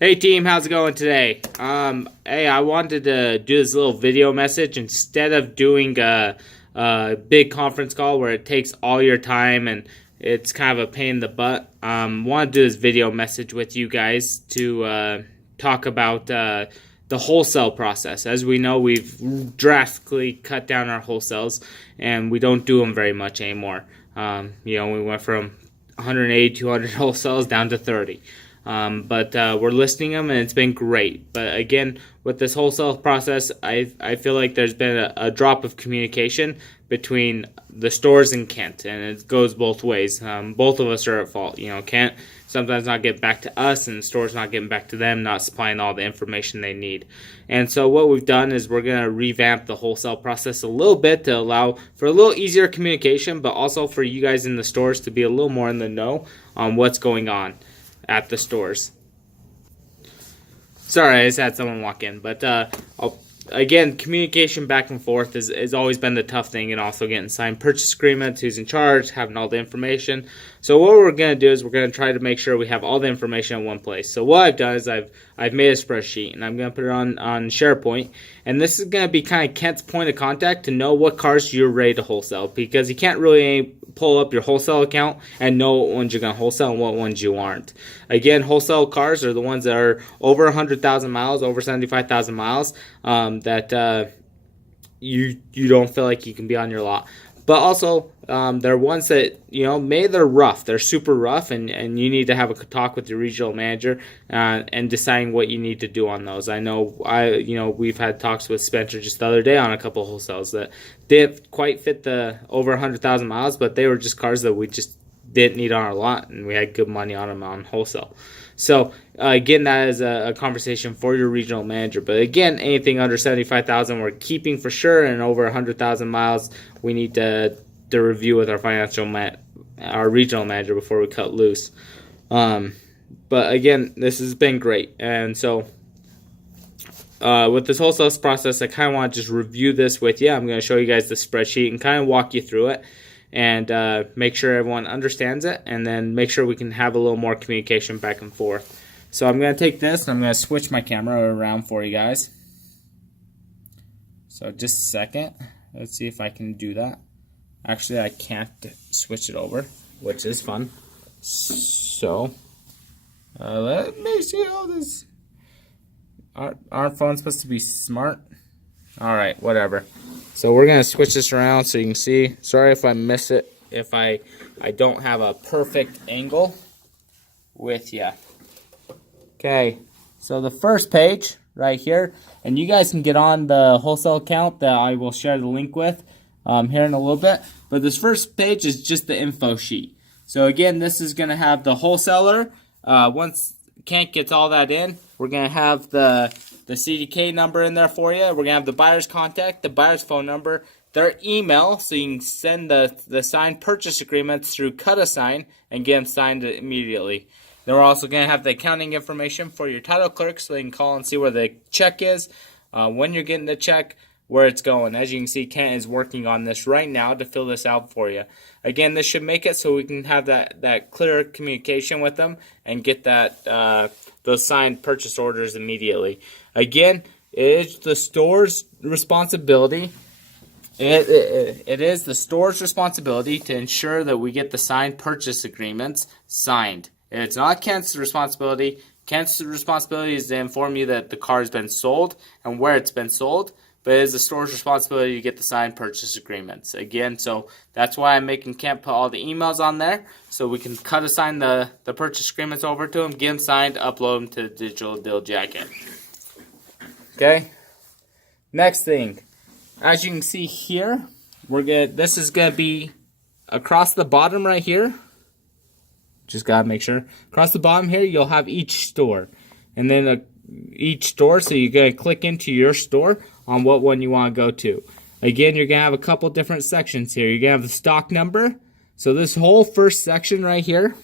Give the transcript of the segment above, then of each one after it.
Hey team, how's it going today? Hey, I wanted to do this little video message instead of doing a big conference call where it takes all your time and it's kind of a pain in the butt. Want to do this video message with you guys to talk about the wholesale process. As we know, we've drastically cut down our wholesales and we don't do them very much anymore. We went from 180, 200 wholesales down to 30. But we're listing them and it's been great. But again, with this wholesale process, I feel like there's been a drop of communication between the stores and Kent, and it goes both ways. Both of us are at fault. Kent sometimes not getting back to us, and the stores not getting back to them, not supplying all the information they need. And so what we've done is we're going to revamp the wholesale process a little bit to allow for a little easier communication, but also for you guys in the stores to be a little more in the know on what's going on at the stores. Sorry, I just had someone walk in, but again, communication back and forth has always been the tough thing, and also getting signed purchase agreements, who's in charge, having all the information. So what we're going to do is we're going to try to make sure we have all the information in one place. So what I've done is I've made a spreadsheet, and I'm going to put it on SharePoint, and this is going to be kind of Kent's point of contact to know what cars you're ready to wholesale, because you can't really pull up your wholesale account and know what ones you're going to wholesale and what ones you aren't. Again, wholesale cars are the ones that are over 100,000 miles, over 75,000 miles, that you don't feel like you can be on your lot. But also, there are ones that, maybe they're rough. They're super rough, and you need to have a talk with your regional manager and deciding what you need to do on those. I know we've had talks with Spencer just the other day on a couple of wholesales that didn't quite fit the over 100,000 miles, but they were just cars that we just didn't need on our lot, and we had good money on them on wholesale. So again, that is a conversation for your regional manager. But again, anything under 75,000 we're keeping for sure, and over 100,000 miles we need to review with our regional manager before we cut loose. But again, this has been great, and so with this wholesale process, I kind of want to just review this with you. I'm going to show you guys the spreadsheet and kind of walk you through it, and make sure everyone understands it, and then make sure we can have a little more communication back and forth. So I'm going to take this and I'm going to switch my camera around for you guys. So just a second. Let's see if I can do that. Actually, I can't switch it over, which is fun. So let me see all this. Aren't phones supposed to be smart? Alright, whatever. So we're going to switch this around so you can see. Sorry if I miss it, if I don't have a perfect angle with you. Okay, so the first page right here, and you guys can get on the wholesale account that I will share the link with here in a little bit. But this first page is just the info sheet. So again, this is going to have the wholesaler. Once Kent gets all that in, we're going to have the CDK number in there for you. We're going to have the buyer's contact, the buyer's phone number, their email, so you can send the signed purchase agreements through CutAsign and get them signed immediately. Then we're also going to have the accounting information for your title clerk, so they can call and see where the check is, when you're getting the check, where it's going. As you can see, Kent is working on this right now to fill this out for you. Again, this should make it so we can have that clear communication with them and get those signed purchase orders immediately. Again, it is the store's responsibility. It is the store's responsibility to ensure that we get the signed purchase agreements signed. It's not Kent's responsibility. Kent's responsibility is to inform you that the car has been sold and where it's been sold, but it is the store's responsibility to get the signed purchase agreements. Again, so that's why I'm making Kent put all the emails on there, so we can assign the purchase agreements over to him, get them signed, upload them to the digital deal jacket. Okay. Next thing, as you can see here, this is gonna be across the bottom right here. Just gotta make sure. Across the bottom here, you'll have each store. And then each store, so you're gonna click into your store on what one you wanna go to. Again, you're gonna have a couple different sections here. You're gonna have the stock number. So this whole first section right here,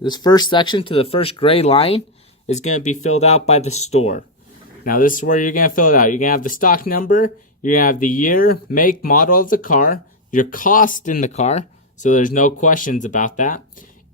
this first section to the first gray line is gonna be filled out by the store. Now this is where you're gonna fill it out. You're gonna have the stock number, you're gonna have the year, make, model of the car, your cost in the car, so there's no questions about that.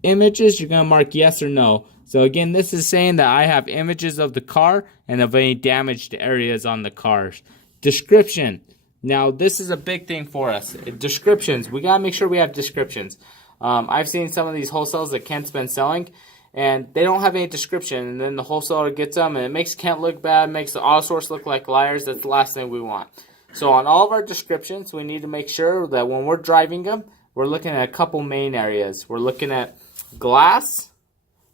Images, you're going to mark yes or no. So again, this is saying that I have images of the car and of any damaged areas on the cars. Description. Now, this is a big thing for us. Descriptions. We got to make sure we have descriptions. I've seen some of these wholesales that Kent's been selling, and they don't have any description, and then the wholesaler gets them, and it makes Kent look bad, makes the auto source look like liars. That's the last thing we want. So on all of our descriptions, we need to make sure that when we're driving them, we're looking at a couple main areas. We're looking at glass.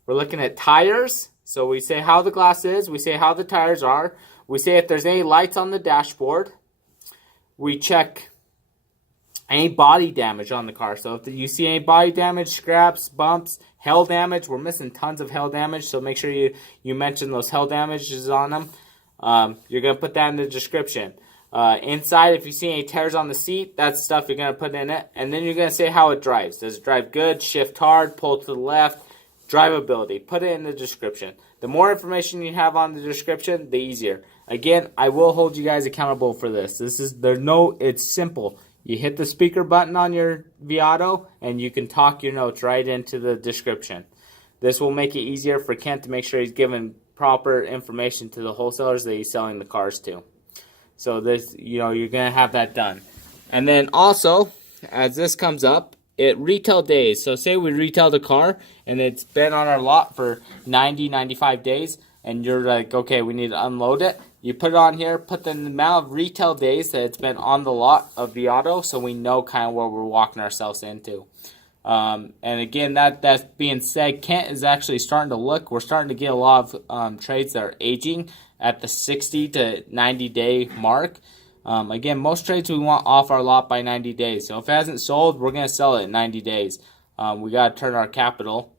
We're looking at tires. So we say how the glass is. We say how the tires are. We say if there's any lights on the dashboard. We check any body damage on the car. So if you see any body damage, scraps, bumps, hail damage, we're missing tons of hail damage. So make sure you mention those hail damages on them. You're going to put that in the description. Inside, if you see any tears on the seat, that's stuff you're going to put in it. And then you're going to say how it drives. Does it drive good, shift hard, pull to the left, drivability? Put it in the description. The more information you have on the description, the easier. Again, I will hold you guys accountable for this. It's simple. You hit the speaker button on your Viato, and you can talk your notes right into the description. This will make it easier for Kent to make sure he's giving proper information to the wholesalers that he's selling the cars to. So this, you're going to have that done. And then also, as this comes up, retail days. So say we retailed a car and it's been on our lot for 90, 95 days, and you're like, okay, we need to unload it. You put it on here, put the amount of retail days that it's been on the lot of the auto, so we know kind of what we're walking ourselves into. And again, that being said, Kent is actually starting to look. We're starting to get a lot of trades that are aging at the 60 to 90 day mark. Again, most trades we want off our lot by 90 days. So if it hasn't sold, we're going to sell it in 90 days. We got to turn our capital.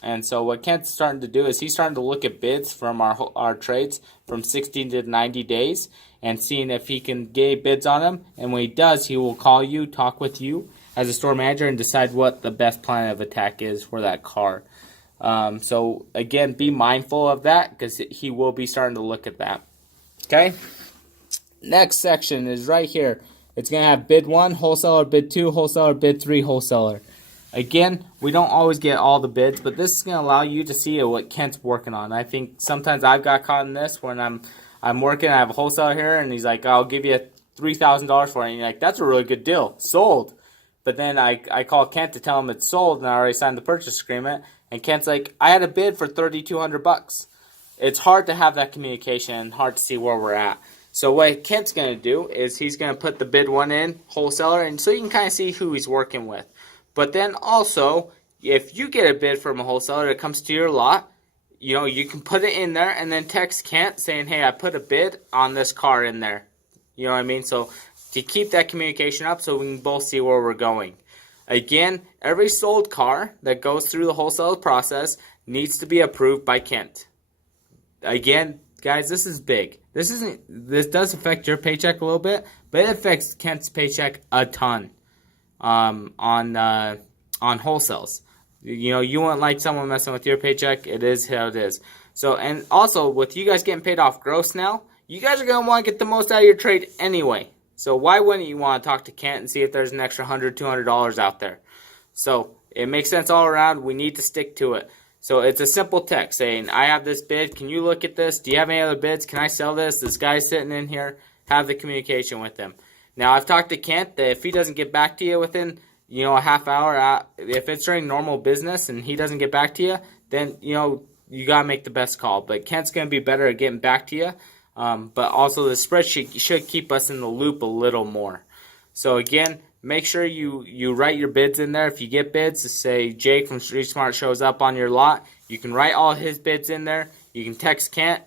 And so what Kent's starting to do is he's starting to look at bids from our trades from 60 to 90 days and seeing if he can get bids on them. And when he does, he will call you, talk with you as a store manager, and decide what the best plan of attack is for that car. So again, be mindful of that because he will be starting to look at that. Okay? Next section is right here. It's going to have bid 1, wholesaler, bid 2, wholesaler, bid 3, wholesaler. Again, we don't always get all the bids, but this is going to allow you to see what Kent's working on. I think sometimes I've got caught in this when I'm working, I have a wholesaler here, and he's like, I'll give you $3,000 for it. And you're like, that's a really good deal. Sold. But then I call Kent to tell him it's sold, and I already signed the purchase agreement. And Kent's like, I had a bid for $3,200. It's hard to have that communication and hard to see where we're at. So what Kent's going to do is he's going to put the bid 1 in, wholesaler, and so you can kind of see who he's working with. But then also, if you get a bid from a wholesaler that comes to your lot, you can put it in there and then text Kent saying, hey, I put a bid on this car in there. You know what I mean? So to keep that communication up so we can both see where we're going. Again, every sold car that goes through the wholesale process needs to be approved by Kent. Again, guys, this is big. This does affect your paycheck a little bit, but it affects Kent's paycheck a ton on wholesales. You won't like someone messing with your paycheck. It is how it is. So, and also with you guys getting paid off gross now, you guys are going to want to get the most out of your trade anyway. So why wouldn't you want to talk to Kent and see if there's an extra $100, $200 out there? So it makes sense all around. We need to stick to it. So it's a simple text saying, I have this bid. Can you look at this? Do you have any other bids? Can I sell this? This guy's sitting in here. Have the communication with him. Now, I've talked to Kent that if he doesn't get back to you within, a half hour, if it's during normal business and he doesn't get back to you, then, you got to make the best call. But Kent's going to be better at getting back to you. But also the spreadsheet should keep us in the loop a little more. So again, make sure you write your bids in there. If you get bids, to say Jake from Street Smart shows up on your lot, you can write all his bids in there. You can text Kent.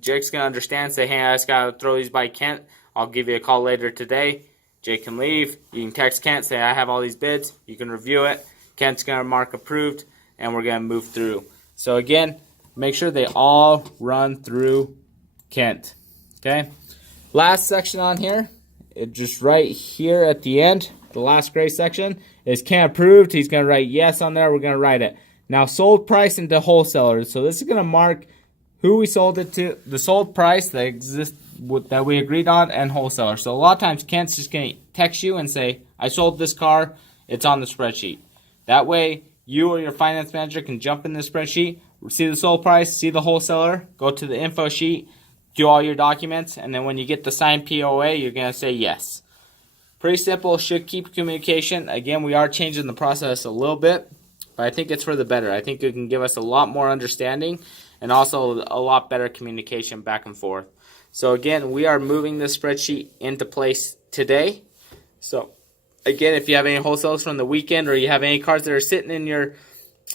Jake's going to understand. Say, hey, I just got to throw these by Kent. I'll give you a call later today. Jake can leave. You can text Kent. Say, I have all these bids. You can review it. Kent's going to mark approved, and we're going to move through. So again, make sure they all run through Kent. Okay? Last section on here, it just right here at the end, the last gray section, is Kent approved. He's going to write yes on there. We're going to write it. Now, sold price into wholesalers. So this is going to mark who we sold it to, the sold price that we agreed on, and wholesaler. So a lot of times Kent's just going to text you and say, I sold this car. It's on the spreadsheet. That way, you or your finance manager can jump in the spreadsheet, see the sold price, see the wholesaler, go to the info sheet, do all your documents, and then when you get the signed POA, you're going to say yes. Pretty simple, should keep communication. Again, we are changing the process a little bit, but I think it's for the better. I think it can give us a lot more understanding and also a lot better communication back and forth. So again, we are moving this spreadsheet into place today. So again, if you have any wholesales from the weekend or you have any cards that are sitting in your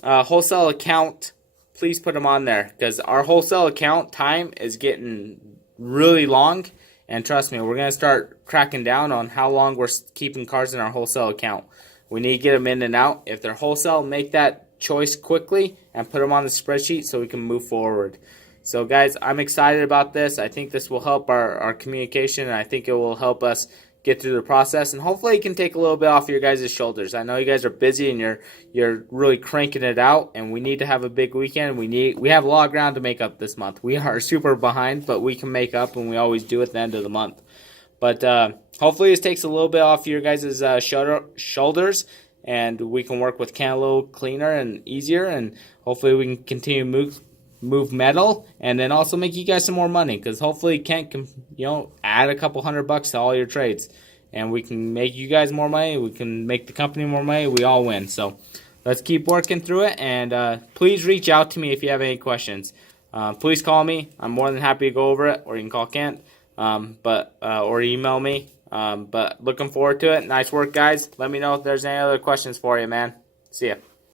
wholesale account, please put them on there, because our wholesale account time is getting really long. And trust me, we're going to start cracking down on how long we're keeping cards in our wholesale account. We need to get them in and out. If they're wholesale, make that choice quickly and put them on the spreadsheet so we can move forward. So guys, I'm excited about this. I think this will help our communication, and I think it will help us get through the process, and hopefully it can take a little bit off your guys' shoulders. I know you guys are busy and you're really cranking it out, and we need to have a big weekend. We have a lot of ground to make up this month. We are super behind, but we can make up, and we always do at the end of the month. But hopefully this takes a little bit off your guys' shoulders, and we can work with Ken a little cleaner and easier, and hopefully we can continue to move metal, and then also make you guys some more money, because hopefully Kent can, add a couple $100 to all your trades, and we can make you guys more money, we can make the company more money, we all win. So let's keep working through it, and please reach out to me if you have any questions. Please call me. I'm more than happy to go over it, or you can call Kent, or email me. But looking forward to it. Nice work, guys. Let me know if there's any other questions for you, man. See ya.